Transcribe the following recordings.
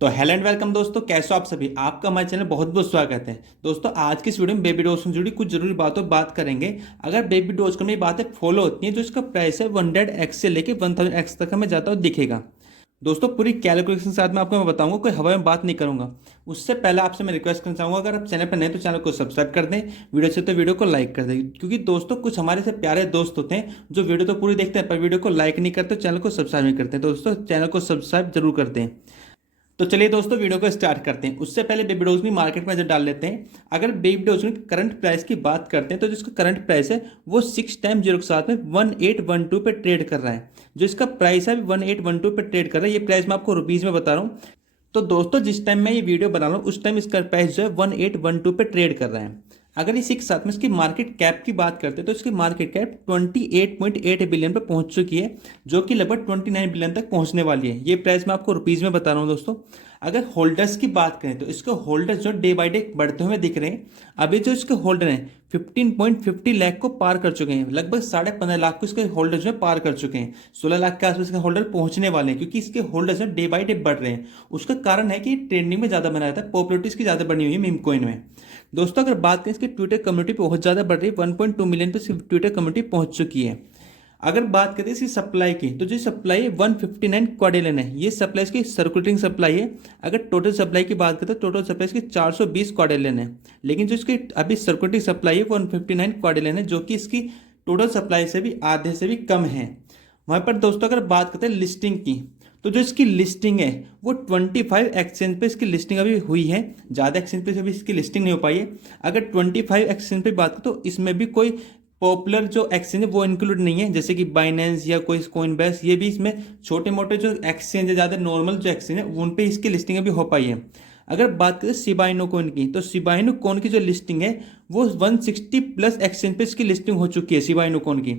तो hello and welcome दोस्तों, कैसे हो आप सभी। आपका हमारे चैनल बहुत बहुत स्वागत है। दोस्तों आज की इस वीडियो में बेबी डोज से जुड़ी कुछ जरूरी बातों बात करेंगे। अगर बेबी डोज में ये बातें फॉलो होती हैं तो इसका प्राइस है 100x से लेके 1000x तक हमें जाता हुआ दिखेगा। दोस्तों पूरी कैलकुलेशन के साथ में आपको मैं बताऊंगा, कोई हवा में बात नहीं करूंगा। उससे पहले आपसे मैं रिक्वेस्ट करना चाहूंगा, अगर आप चैनल पर नए तो चैनल को सब्सक्राइब कर दें, वीडियो अच्छे तो वीडियो को लाइक कर दें। क्योंकि दोस्तों कुछ हमारे से प्यारे दोस्त होते हैं जो वीडियो तो पूरी देखते हैं पर वीडियो को लाइक नहीं करते, चैनल को सब्सक्राइब नहीं करते। तो दोस्तों चैनल को सब्सक्राइब जरूर कर दें। तो चलिए दोस्तों वीडियो को स्टार्ट करते हैं। उससे पहले बेबी डोज की मार्केट में नजर डाल लेते हैं। अगर बेबी डोज की करंट प्राइस की बात करते हैं तो जिसका करंट प्राइस है वो 6 टाइम 0 के साथ में 1812 पे ट्रेड कर रहा है। जो इसका प्राइस है 1812 पे ट्रेड कर रहा है। ये प्राइस मैं आपको रुपीज में बता रहा हूँ। तो दोस्तों जिस टाइम मैं ये वीडियो बना रहा हूँ उस टाइम इसका प्राइस जो है 1812 पे ट्रेड कर रहा है। अगर इसी के साथ में इसकी मार्केट कैप की बात करते हैं तो इसकी मार्केट कैप 28.8 बिलियन पे पहुंच चुकी है, जो कि लगभग 29 बिलियन तक पहुंचने वाली है। ये प्राइस मैं आपको रुपीज में बता रहा हूं दोस्तों। अगर होल्डर्स की बात करें तो इसके होल्डर्स जो डे बाय डे बढ़ते हुए दिख रहे हैं। अभी जो इसके होल्डर हैं 15.50 लाख को पार कर चुके हैं, लगभग 15.5 लाख को इसके होल्डर जो है पार कर चुके हैं। 16 लाख के आसपास इसके होल्डर पहुंचने वाले हैं, क्योंकि इसके होल्डर्स जो डे बाय डे बढ़ रहे हैं। उसका कारण है कि ट्रेंडिंग में ज्यादा बना रहता है, पॉपुलरिटी इसकी ज्यादा बनी हुई है मीम कॉइन में। दोस्तों अगर बात करें इसकी ट्विटर कम्युनिटी बहुत ज़्यादा बढ़ रही है, 1.2 मिलियन पे इसकी ट्विटर कम्युनिटी पहुंच चुकी है। अगर बात करें इसकी सप्लाई की तो जो सप्लाई है 159 क्वाड्रिलियन है। ये सप्लाई इसकी सर्कुलेटिंग सप्लाई है। अगर टोटल सप्लाई की बात करें तो टोटल सप्लाई इसकी 420 क्वाड्रिलियन है। लेकिन जो इसकी अभी सर्कुलेटिंग सप्लाई है 159 क्वाड्रिलियन है, जो कि इसकी टोटल सप्लाई से भी आधे से भी कम है। वहाँ पर दोस्तों अगर बात करते हैं लिस्टिंग की तो जो इसकी लिस्टिंग है वो 25 एक्सचेंज पे इसकी लिस्टिंग अभी हुई है। ज़्यादा एक्सचेंज पे अभी इसकी लिस्टिंग नहीं हो पाई है। अगर 25 एक्सचेंज पे बात करें तो इसमें भी कोई पॉपुलर जो एक्सचेंज है वो इंक्लूड नहीं है, जैसे कि बाइनेंस या कोई कोइनबेस। ये भी इसमें छोटे मोटे जो एक्सचेंज है, ज़्यादा नॉर्मल जो एक्सचेंज है उन पे इसकी लिस्टिंग अभी हो पाई है। अगर बात करें शिबा इनु कॉइन की तो शिबा इनु कॉइन की जो लिस्टिंग है वो 160 प्लस एक्सचेंज पे इसकी लिस्टिंग हो चुकी है शिबा इनु कॉइन की।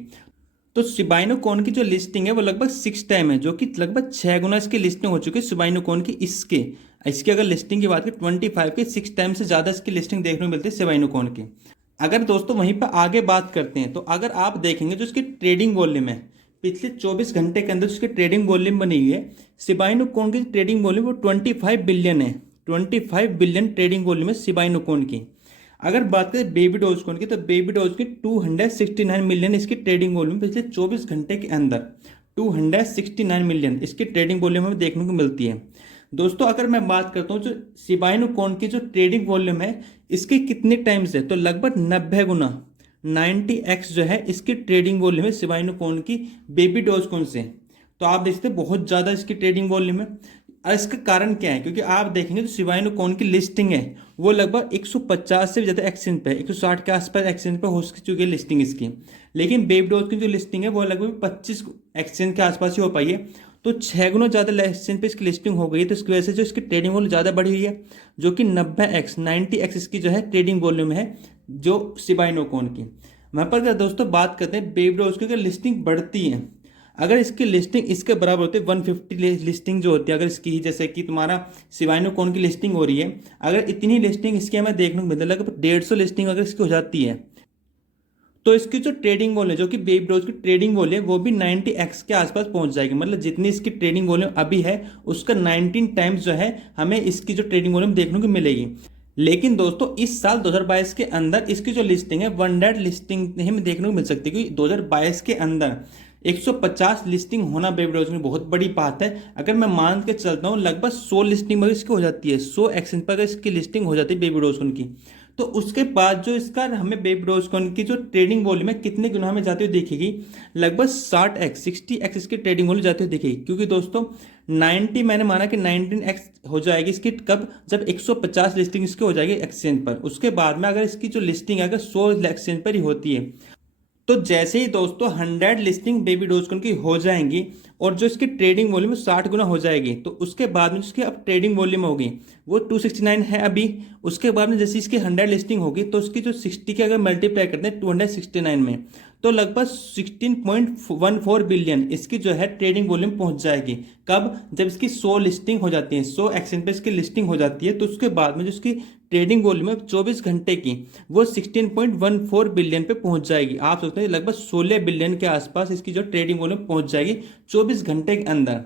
तो शिबा इनु कॉइन की जो लिस्टिंग है वो लगभग 6 टाइम है, जो कि लगभग 6 गुना इसकी लिस्टिंग हो चुकी है शिबा इनु कॉइन की। इसके इसकी अगर लिस्टिंग की बात करें 25 के 6 टाइम से ज़्यादा इसकी लिस्टिंग देखने को मिलती है शिबा इनु कॉइन की। अगर दोस्तों वहीं पर आगे बात करते हैं तो अगर आप देखेंगे जो इसकी ट्रेडिंग वॉल्यूम है पिछले 24 घंटे के अंदर उसकी ट्रेडिंग वॉल्यूम बनी हुई है। शिबा इनु कॉइन की ट्रेडिंग वॉल्यूम वो 25 बिलियन है। 25 बिलियन ट्रेडिंग वॉल्यूम है शिबा इनु कॉइन की। अगर बात करें बेबी डोज कॉइन की तो बेबी डोज की 269 मिलियन इसकी ट्रेडिंग वॉल्यूम पिछले 24 घंटे के अंदर 269 मिलियन इसकी ट्रेडिंग वॉल्यूम हमें देखने को मिलती है। दोस्तों अगर मैं बात करता हूँ जो शिबा इनु कॉइन की जो ट्रेडिंग वॉल्यूम है इसके कितने टाइम्स है तो लगभग 90 गुना 90x जो है इसकी ट्रेडिंग वॉल्यूम है शिबा इनु कॉइन की बेबी डोज कॉइन से। तो आप देखते हैं बहुत ज़्यादा इसकी ट्रेडिंग वॉल्यूम है। और इसका कारण क्या है, क्योंकि आप देखेंगे तो शिबा इनु कॉइन की लिस्टिंग है वो लगभग 150 से भी ज़्यादा एक्सचेंज पे 160 के आसपास एक्सचेंज पे हो चुकी है लिस्टिंग इसकी। लेकिन बेबी डोज की जो लिस्टिंग है वो लगभग 25 एक्सचेंज के आसपास ही हो पाई है। तो 6 गुना ज़्यादा एक्सचेंज पे इसकी लिस्टिंग हो गई है। तो इसकी वजह से जो इसकी ट्रेडिंग वॉल्यूम ज़्यादा बढ़ी हुई है, जो कि 90x इसकी जो है ट्रेडिंग वॉल्यूम है जो शिबा इनु कॉइन की। वहाँ पर अगर दोस्तों बात करते हैं बेबी डोज की, अगर लिस्टिंग बढ़ती है, अगर इसकी लिस्टिंग इसके बराबर होती है 150 लिस्टिंग जो होती है, अगर इसकी जैसे कि तुम्हारा शिबा इनु कॉइन की लिस्टिंग हो रही है, अगर इतनी लिस्टिंग इसकी हमें देखने को मिलती है लगभग 150 लिस्टिंग अगर इसकी हो जाती है तो इसकी जो ट्रेडिंग वॉल्यूम जो कि बेबी डोज की ट्रेडिंग वॉल्यूम वो भी 90x के आसपास पहुंच जाएगी। मतलब जितनी इसकी ट्रेडिंग वॉल्यूम अभी है उसका 19 टाइम्स जो है हमें इसकी जो ट्रेडिंग वॉल्यूम देखने को मिलेगी। लेकिन दोस्तों इस साल 2022 के अंदर इसकी जो लिस्टिंग है 100 लिस्टिंग हमें देखने को मिल सकती है, क्योंकि 2022 के अंदर 150 लिस्टिंग होना बेबी डोज में बहुत बड़ी बात है। अगर मैं मान के चलता हूँ लगभग 100 लिस्टिंग अगर इसकी हो जाती है, 100 एक्सचेंज पर अगर इसकी लिस्टिंग हो जाती है बेबी डोज की, तो उसके बाद जो इसका हमें बेबी डोज की जो ट्रेडिंग वॉल्यूम है कितने गुना में जाती हुई दिखेगी, लगभग 60x इसकी ट्रेडिंग वॉल्यूम जाती हुई दिखेगी। क्योंकि दोस्तों 90 मैंने माना कि 19x हो जाएगी इसकी कब, जब 150 लिस्टिंग इसकी हो जाएगी एक्सचेंज पर। उसके बाद में अगर इसकी जो लिस्टिंग है अगर 100 एक्सचेंज पर ही होती है तो जैसे ही दोस्तों 100 लिस्टिंग बेबी डोज की हो जाएंगी और जो इसकी ट्रेडिंग वॉल्यूम 60 गुना हो जाएगी, तो उसके बाद में इसकी अब ट्रेडिंग वॉल्यूम होगी वो 269 है अभी। उसके बाद में जैसे इसकी 100 लिस्टिंग होगी तो उसकी जो 60 के अगर मल्टीप्लाई करते हैं 269 में तो लगभग 16.14 बिलियन इसकी जो है ट्रेडिंग वॉल्यूम पहुंच जाएगी। कब, जब इसकी 100 लिस्टिंग हो जाती है, 100 एक्सचेंज पे इसकी लिस्टिंग हो जाती है, तो उसके बाद में जो इसकी ट्रेडिंग वॉल्यूम है 24 घंटे की वो 16.14 बिलियन पे पहुंच जाएगी। आप सोचते हैं लगभग 16 बिलियन के आसपास इसकी जो ट्रेडिंग वॉल्यूम पहुंच जाएगी 24 घंटे के अंदर।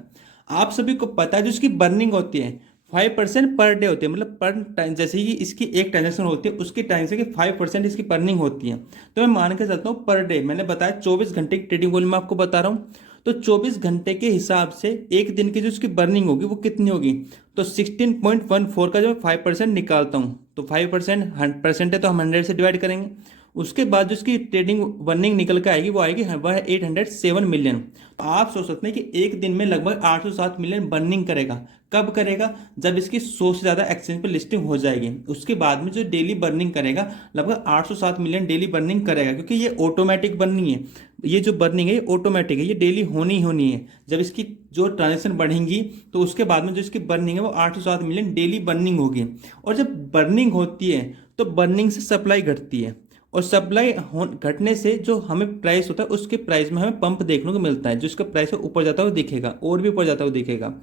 आप सभी को पता है जो इसकी बर्निंग होती है 5% पर डे होती है, मतलब पर टाइम, जैसे ही इसकी एक ट्रांजेक्शन होती है उसकी ट्रांजेक्शन की 5% इसकी अर्निंग होती है। तो मैं मान के चलता हूँ पर डे, मैंने बताया 24 घंटे की ट्रेडिंग वॉल्यूम मैं आपको बता रहा हूँ। तो 24 घंटे के हिसाब से एक दिन की जो उसकी बर्निंग होगी वो कितनी होगी, तो 16.14 का जो 5% निकालता हूँ, तो 5% है तो हम 100 से डिवाइड करेंगे। उसके बाद जो उसकी ट्रेडिंग वर्निंग निकल के आएगी वो आएगी वह है 807 मिलियन। तो आप सोच सकते हैं कि एक दिन में लगभग 807 मिलियन बर्निंग करेगा। कब करेगा, जब इसकी 100 से ज़्यादा एक्सचेंज पर लिस्टिंग हो जाएगी। उसके बाद में जो डेली बर्निंग करेगा लगभग 807 मिलियन डेली बर्निंग करेगा, क्योंकि ये ऑटोमेटिक बर्निंग है। ये जो बर्निंग है ये ऑटोमेटिक है, ये डेली होनी ही होनी है। जब इसकी जो ट्रांजेक्शन बढ़ेंगी तो उसके बाद में जो इसकी बर्निंग है वो 807 मिलियन डेली बर्निंग होगी। और जब बर्निंग होती है तो बर्निंग से सप्लाई घटती है, और सप्लाई घटने से जो हमें प्राइस होता है उसके प्राइस में हमें पंप देखने को मिलता है, जो इसका प्राइस है ऊपर जाता हुआ दिखेगा और भी ऊपर जाता हुआ दिखेगा।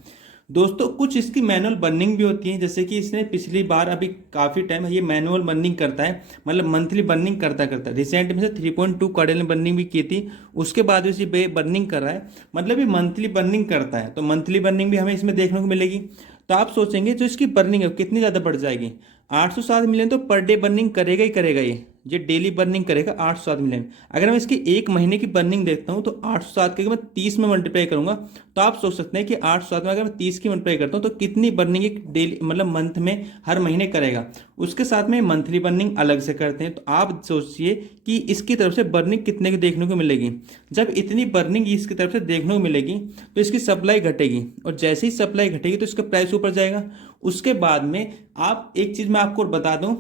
दोस्तों कुछ इसकी मैनुअल बर्निंग भी होती है, जैसे कि इसने पिछली बार अभी काफ़ी टाइम ये मैनुअल बर्निंग करता है, मतलब मंथली बर्निंग करता करता है। रिसेंट में से 3.2 कार्डियल ने बर्निंग भी की थी, उसके बाद इसी बे बर्निंग कर रहा है, मतलब ये मंथली बर्निंग करता है। तो मंथली बर्निंग भी हमें इसमें देखने को मिलेगी। तो आप सोचेंगे जो इसकी बर्निंग है कितनी ज़्यादा बढ़ जाएगी। 807 मिलियन तो पर डे बर्निंग करेगा ही करेगा, ये डेली बर्निंग करेगा 807 मिलियन। अगर मैं इसकी एक महीने की बर्निंग देखता हूँ तो 807 के मैं 30 में मल्टीप्लाई करूंगा, तो आप सोच सकते हैं कि 807 में अगर मैं 30 की मल्टीप्लाई करता हूँ तो कितनी बर्निंग एक डेली मतलब मंथ में हर महीने करेगा। उसके साथ में मंथली बर्निंग अलग से करते हैं। तो आप सोचिए कि इसकी तरफ से बर्निंग कितने की देखने को मिलेगी। जब इतनी बर्निंग इसकी तरफ से देखने को मिलेगी तो इसकी सप्लाई घटेगी, और जैसे ही सप्लाई घटेगी तो इसका प्राइस ऊपर जाएगा। उसके बाद में आप एक चीज़ मैं आपको बता दूं,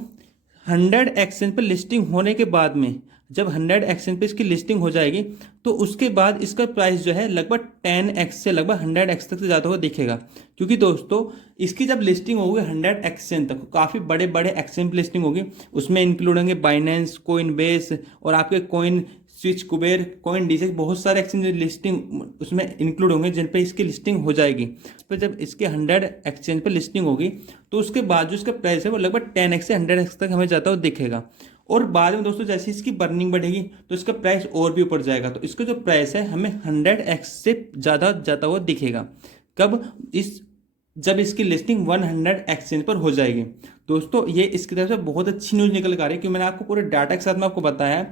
100 एक्सचेंज पर लिस्टिंग होने के बाद में, जब 100 एक्सचेंज पे इसकी लिस्टिंग हो जाएगी तो उसके बाद इसका प्राइस जो है लगभग 10x से लगभग 100x तक से ज़्यादा हुआ दिखेगा। क्योंकि दोस्तों इसकी जब लिस्टिंग होगी 100 एक्सचेंज तक, काफ़ी बड़े बड़े एक्सचेंज पर लिस्टिंग होगी, उसमें इंक्लूड होंगे बाइनेंस, कोइनबेस और आपके कोइन स्विच, कुबेर, कॉइन डीसेक्स, बहुत सारे एक्सचेंज लिस्टिंग उसमें इंक्लूड होंगे जिन पे इसकी लिस्टिंग हो जाएगी। इस पर जब इसके 100 एक्सचेंज पर लिस्टिंग होगी तो उसके बाद जो इसका प्राइस है वो लगभग 10x से 100x तक हमें जाता हुआ दिखेगा। और बाद में दोस्तों जैसे इसकी बर्निंग बढ़ेगी तो इसका प्राइस और भी ऊपर जाएगा, तो इसका जो प्राइस है हमें 100x से ज़्यादा जाता हुआ दिखेगा। कब, जब इसकी लिस्टिंग 100 एक्सचेंज पर हो जाएगी। दोस्तों ये इसकी तरफ से बहुत अच्छी न्यूज़ निकल कर आ रही है, क्योंकि मैंने आपको पूरे डाटा के साथ में आपको बताया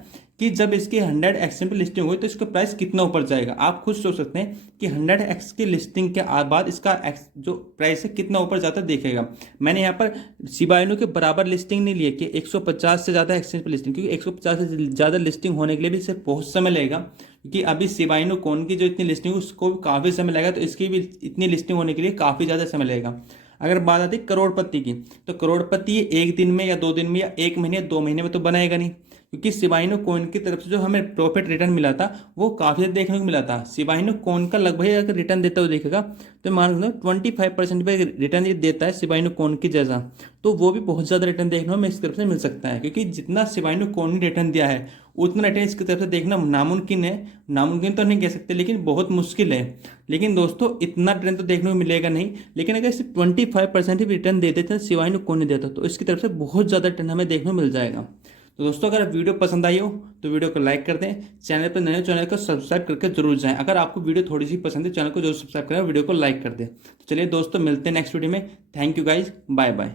कि जब इसकी 100 एक्सचेंज पर लिस्टिंग हुई तो इसका प्राइस कितना ऊपर जाएगा। आप खुद सोच सकते हैं कि 100x की लिस्टिंग के बाद इसका जो प्राइस है कितना ऊपर जाता दिखेगा। मैंने यहाँ पर शिबा इनू के बराबर लिस्टिंग नहीं ली है कि 150 से ज़्यादा एक्सचेंज पर लिस्टिंग, क्योंकि 150 से ज़्यादा लिस्टिंग होने के लिए भी इसे बहुत समय लगेगा, क्योंकि अभी शिबा इनू कॉइन की जो इतनी लिस्टिंग है उसको भी काफ़ी समय लगेगा, तो इसकी भी इतनी लिस्टिंग होने के लिए काफ़ी ज़्यादा समय लगेगा। अगर बात आती है करोड़पति की, तो करोड़पति एक दिन में या 2 दिन में या 1 महीने या 2 महीने में तो बनाएगा नहीं, क्योंकि शिबा इनू कॉइन की तरफ से जो हमें प्रॉफिट रिटर्न मिला था वो काफ़ी ज़्यादा देखने को मिला था। शिबा इनू कॉइन का लगभग अगर रिटर्न देता हुआ देखेगा तो मान लो 25% पे रिटर्न ये देता है शिबा इनू कॉइन की जैसा, तो वो भी बहुत ज़्यादा रिटर्न देखने को हमें इस तरफ से मिल सकता है। क्योंकि जितना शिबा इनू कॉइन ने रिटर्न दिया है उतना रिटर्न इसकी तरफ से देखना नामुमकिन है, नामुमकिन तो नहीं कह सकते लेकिन बहुत मुश्किल है। लेकिन दोस्तों इतना रिटर्न तो देखने को मिलेगा नहीं, लेकिन अगर सिर्फ 25% ही रिटर्न दे देते हैं शिबा इनू कॉइन नहीं देता तो इसकी तरफ से बहुत ज़्यादा रिटर्न हमें देखने को मिल जाएगा। तो दोस्तों अगर वीडियो पसंद आई हो तो वीडियो को लाइक कर दें, चैनल पर नए चैनल को सब्सक्राइब करके जरूर जाएं। अगर आपको वीडियो थोड़ी सी पसंद है चैनल को जरूर सब्सक्राइब करें, वीडियो को लाइक कर दें। तो चलिए दोस्तों मिलते हैं नेक्स्ट वीडियो में। Thank you guys, bye bye.